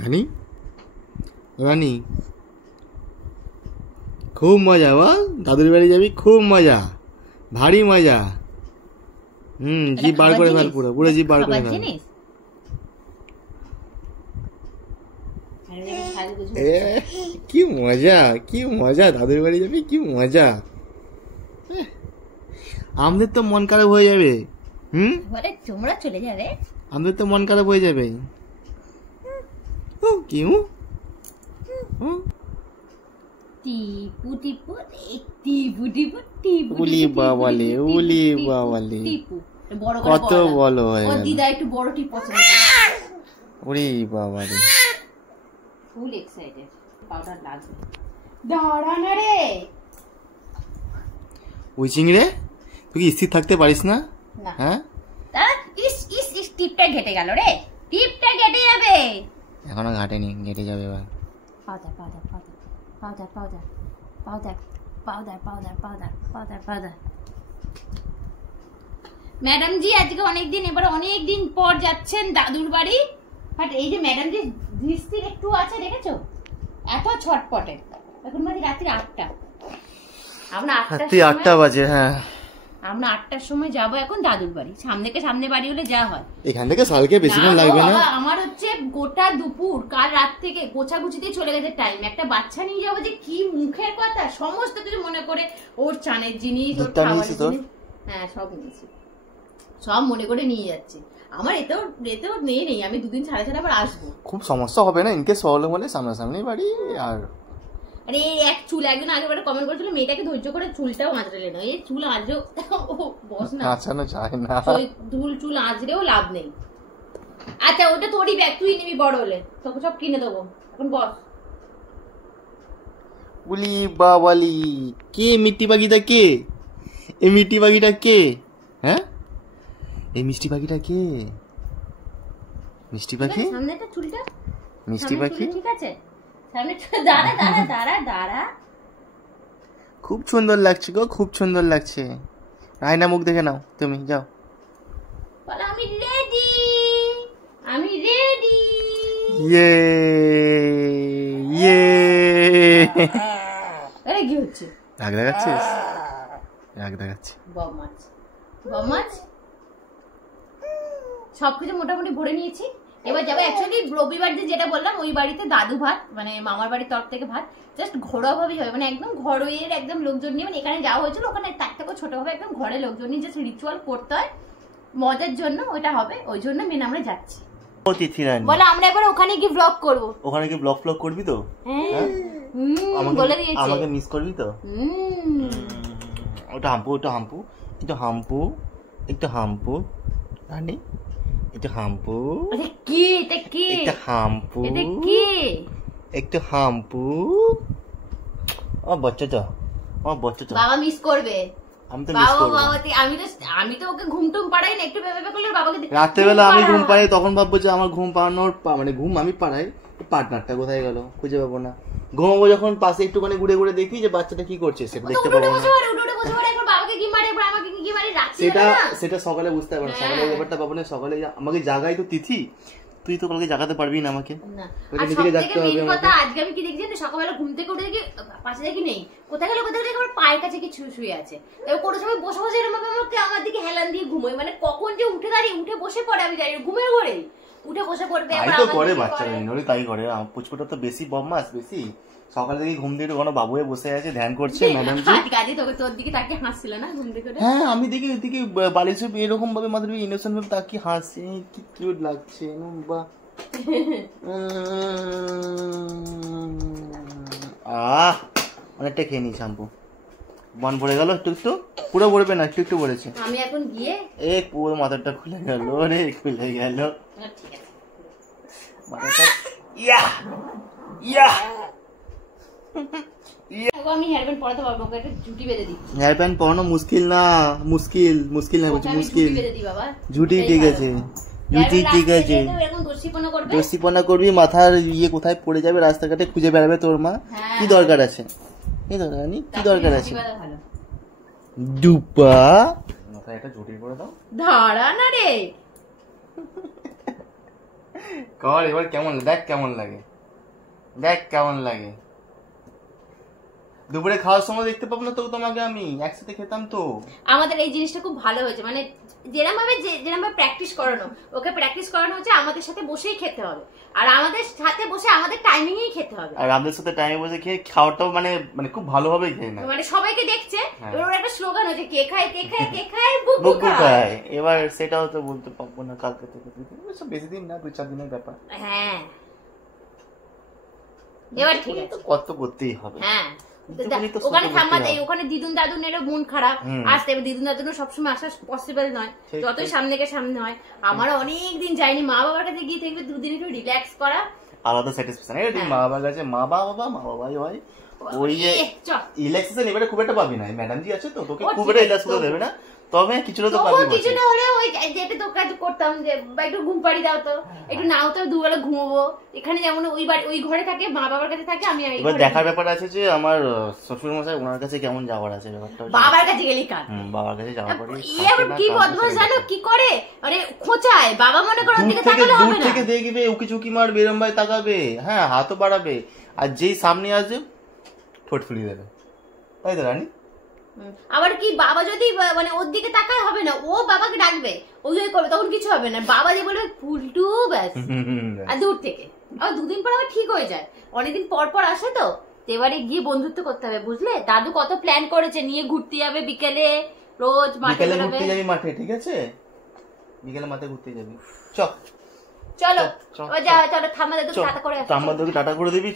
রানী রানী খুব মজা বল, দাদুর বাড়ি যাবি, খুব মজা, ভারী মজা। জিভ বার করে ফেল, পুরো পুরো জিভ বার করে ফেল। কি মজা, কি মজা, দাদুর বাড়ি যাবি, কি মজা। আমাদের তো মন খারাপ হয়ে যাবে। তোমরা চলে যাবে, আমাদের তো মন খারাপ হয়ে যাবে। কি টিপু টিপু টিপু টিপু টিপু উলি বাবালে, উলি বাবালে, টিপু বড় কত বলো হয়ে ও গেল। দিদা একটু বড় টিপ পছন্দ করে। উলি বাবালে, ফুল এক্সাইটেড, পাউডার লাগবে। দাঁড়া না রে উইচিং রে, তুই কি স্থির থাকতে পারিস না? হ্যাঁ ইস ইস ইস টিপটা ঘেটে গেল রে, টিপটা ঘেটে যাবে। এখনো ঘাটেনি, ঘেটে যাবে এবার। Powder powder powder powder powder powder powder powder powder powder powder. Madam ji আজকে অনেকদিন, এবার অনেকদিন পর যাচ্ছেন দাদুর বাড়ি। বাট এই যে ম্যাডাম জি ধীর একটু আছে, দেখেছো এত ছটপটে। এখন বাজে রাত্রি 8টা, আমরা 8টা বাজে। হ্যাঁ আমরা 8টার সময় যাবো এখন দাদুর বাড়ি। সামনে বাড়ি হলে যা হয়, এখান থেকে সালকে বেশিক্ষণ লাগবে না। আমার হচ্ছে গোটা দুপুর কাল রাত থেকে গোছাগুছিতে চলে গেছে টাইম। একটা বাচ্চা নিয়ে যাবো যে কি মুখের কথা, সমস্ত কিছু মনে করে, ওর চানের জিনিস, ওর খাবারের জিনিস, হ্যাঁ সব নিয়েছি, সব মনে করে নিয়ে যাচ্ছি। আমার এতেও নেই, আমি দুদিন ছাড়া আবার আসবো। খুব সমস্যা হবে না, ইনকেস প্রবলেম হলে সামনাসামনি বাড়ি। আর আরে এক চুল একজন আগেবারে কমেন্ট করেছিল, মেয়েটাকে ধৈর্য করে চুলটাও আঁচড়ালে না। এই চুল আঁচড়েও বস না, আঁচড়ানো যায় না, চুল আঁচড়েও লাভ নেই। আচ্ছা ওটা তোরই ব্যাগ, তুই নিবি বড় হলে, তোকে সব কিনে দেবো, এখন বস। উলি বাবালি, কে মিষ্টি পাখিটা, কে এই মিষ্টি পাখিটা, কে? হ্যাঁ এই মিষ্টি পাখিটা কে? মিষ্টি পাখি, সামনে একটা চুলটা, মিষ্টি পাখি, ঠিক আছে সামনে। দাঁড়া দাঁড়া দাঁড়া দাঁড়া, খুব সুন্দর লাগছে গো, খুব সুন্দর লাগছে। আয়না মুখ দেখে নাও, তুমি যাও। আমি রেডি, আমি রেডি। ইয়ে ইয়ে, আরে কি হচ্ছে? রাগ দেখাচ্ছিস? রাগ দেখাচ্ছি। বদমাছ বদমাছ। সবকিছু মোটামুটি ভরে নিয়েছি, এবার যাবো। অ্যাকচুয়ালি রবিবার দিন যেটা বললাম, ওই বাড়িতে দাদু ভাত, মানে মামার বাড়ির তরফ থেকে ভাত, জাস্ট ঘরোয়া ভাবেই হবে, মানে একদম ঘরোয়ের একদম লোকজন নিয়ে, মানে এখানে যাওয়া হয়েছিল, ওখানে তার থেকেও ছোট হবে, একদম ঘরে লোকজন নিয়ে জাস্ট রিচুয়াল করতে হয় মজার জন্য, ওইটা হবে, ওই জন্য মেন আমরা যাচ্ছি। বলে আমরা এবার ওখানে গিয়ে ব্লগ করবো। ওখানে গিয়ে ব্লগ করবি তো? হ্যাঁ বলে দিয়েছে। আমাকে মিস করবি তো? ওটা হাম্পু, ওটা হাম্পু, একটু হাম্পু, একটু হাম্পু, রানী একটু হাম্পু। আরে কি এটা, কি একটু হাম্পু, এটা কি, একটু হাম্পু। ও বাচ্চাটা, ও বাচ্চাটা বাবা মিস করবে। আমি তো মিস করব। আমি তো ওকে ঘুম টুম পাড়াই না, একটু ভেবে করলে বাবাকে রাত্রেবেলা আমি ঘুম পাড়াই, তখন ভাববো যে আমার ঘুম পাড়ানোর মানে ঘুম আমি পাড়াই, পার্টনারটা কোথায় গেল খুঁজে পাবো না। ঘুমাবো যখন পাশে একটুখানি ঘুরে ঘুরে দেখি যে বাচ্চাটা কি করছে, সেটা দেখতে পাবো না। সেটা সকালে বুঝতে পারবো না, সকালে ব্যাপারটা পাবো না। সকালে আমাকে জাগাই তো তিথি, তুই তো কালকে জাগাতে পারবি না আমাকে, নিজেকে জাগতে হবে আমাকে। আজকে আমি কি দেখছি, সকালবেলা ঘুম থেকে উঠে দেখি পাশে দেখি নেই, কোথায় গেল আমার পায়ের কাছে কি শুয়ে আছে। কোনো সময় বসে বসে এরকম আমার দিকে হেলান দিয়ে ঘুমোই, মানে কখন যে উঠে দাঁড়িয়ে উঠে বসে পড়ে আমি জানি, ঘুমের ঘরে উঠে বসে পড়বে। তাই তো করে বাচ্চারা, ইনরে তাই করে। পুচকুটা তো বেশি বদমাস, বেশি। সকালে দেখি ঘুম থেকে কোনো বাবুয়ে বসে আছে, ধ্যান করছে ম্যাডাম জি। কাজে তোর দিকে তাকিয়ে হাসছিল না ঘুম থেকে? হ্যাঁ আমি দেখি ওইদিকে বালিশে এরকম ভাবে মাথার ইনোসেন্ট ভাবে তাকিয়ে হাসছে, কি কিউট লাগছে। বাহ অনেকটা খেয়ে নি শ্যাম্পু, বন ভরে গেল, একটু একটু, পুরো ভরবে না, একটু একটু ভরেছে। আমি এখন গিয়ে পুরো মাথাটা খুলে গেল রে, খুলে গেল মাথাটা। ইয়া ইয়া আমি হেয়ার ব্যান্ড পরাতে পারবো, একটা ঝুটি বেঁধে দিই। হেয়ার ব্যান্ড পরানো মুশকিল না, মুশকিল না বলছি, মুশকিল। ঝুটি ঠিক আছে, ঝুটি ঠিক আছে, দস্তিপনা করবি, মাথার ইয়ে কোথায় পড়ে যাবে রাস্তাঘাটে খুঁজে বেড়াবে তোর মা। কি দরকার আছে, কি দরকার নেই, কি দরকার আছে। ডুপা মাথায় একটা ঝুটি করে দাও। ধরা না রে, কর এবার কেমন, দেখ কেমন লাগে, দেখ কেমন লাগে। দুপুরে খাওয়ার সময় দেখতে পাবো না তো তোমাকে, আমি একসাথে খেতাম তো। আমাদের এই জিনিসটা খুব ভালো হয়েছে, মানে যেরকম ভাবে প্র্যাকটিস করানো, ওকে প্র্যাকটিস করানো হচ্ছে আমাদের সাথে বসেই খেতে হবে, আর আমাদের সাথে বসে আমাদের টাইমিংয়েই খেতে হবে, আর আমাদের সাথে টাইমে বসে খেয়ে খাওয়াটাও মানে খুব ভালোভাবে খেয়ে না, মানে সবাইকে দেখছে। এবার একটা স্লোগান হচ্ছে কে খায় কে খায় কে খায় বুকু খায়। এবার সেটাও তো বলতে পারবো না, কালকে থেকে বেশি দিন না, 2-4 দিনের ব্যাপার। হ্যাঁ এবার ঠিক আছে, কত করতেই হবে। হ্যাঁ ওখানে থাম্মা দেয়, ওখানে দিদুন দাদুন এর মন খারাপ আসতে, দিদুন দাদুন সবসময় আসা পসিবল নয়, যতই সামনে কে সামনে হয়। আমার অনেকদিন যাইনি, মা বাবার কাছে গিয়ে থাকবে 2 দিন একটু রিল্যাক্স করা, আলাদা স্যাটিসফ্যাকশন। এটা মা বাবার কাছে মা বাবাই হয়, ওই যে রিল্যাক্সেশন এবারে খুব একটা পাবি না, ম্যাডাম জি আছে তো, তোকে খুব একটা রিল্যাক্স করে দেবে না, তবে কিছুটা তো পাবি। কিছু না হলে ওই যেটা তো কাজ করতাম যে একটু ঘুম পাড়ি দাও তো, একটু নাও তো, দুবেলা ঘুমোবো। এখানে যেমন ওই ঘরে থাকে, মা বাবার কাছে থাকে, আমি এবার দেখার ব্যাপার আছে যে আমার শ্বশুর মশাই ওনার কাছে কেমন যাওয়ার আছে ব্যাপারটা। বাবার কাছে গেলি কার, বাবার কাছে যাওয়ার পরে কি বদমাশ জানো কি করে, মানে খোঁচায়, বাবা মনে করে ওদিকে তাকালে হবে না, দূর থেকে দেখবে উকি ঝুঁকি মারবে, এরম ভাই তাকাবে, হ্যাঁ হাতও বাড়াবে, আর যেই সামনে আসবে ঠোঁট ফুলিয়ে দেবে, তাই তো রানী? আবার কি বাবা যদি মানে ওর দিকে তাকায় হবে না, ও বাবাকে ডাকবে, ওই করবে, তখন কিছু হবে না, বাবা যে বলবে ফুলটু ব্যাস, আর দূর থেকে। আবার 2 দিন পর আবার ঠিক হয়ে যায়, অনেকদিন পর পর আসে তো, এবারে গিয়ে বন্ধুত্ব করতে হবে, বুঝলে? দাদু কত প্ল্যান করেছে, নিয়ে ঘুরতে যাবে বিকেলে, রোজ মাঠে ঘুরতে যাবি, মাঠে, ঠিক আছে? বিকেলে মাঠে ঘুরতে যাবি, চলো চলো, চলো থাম্মা দাদু টাটা করে, টাটা করে দিবি।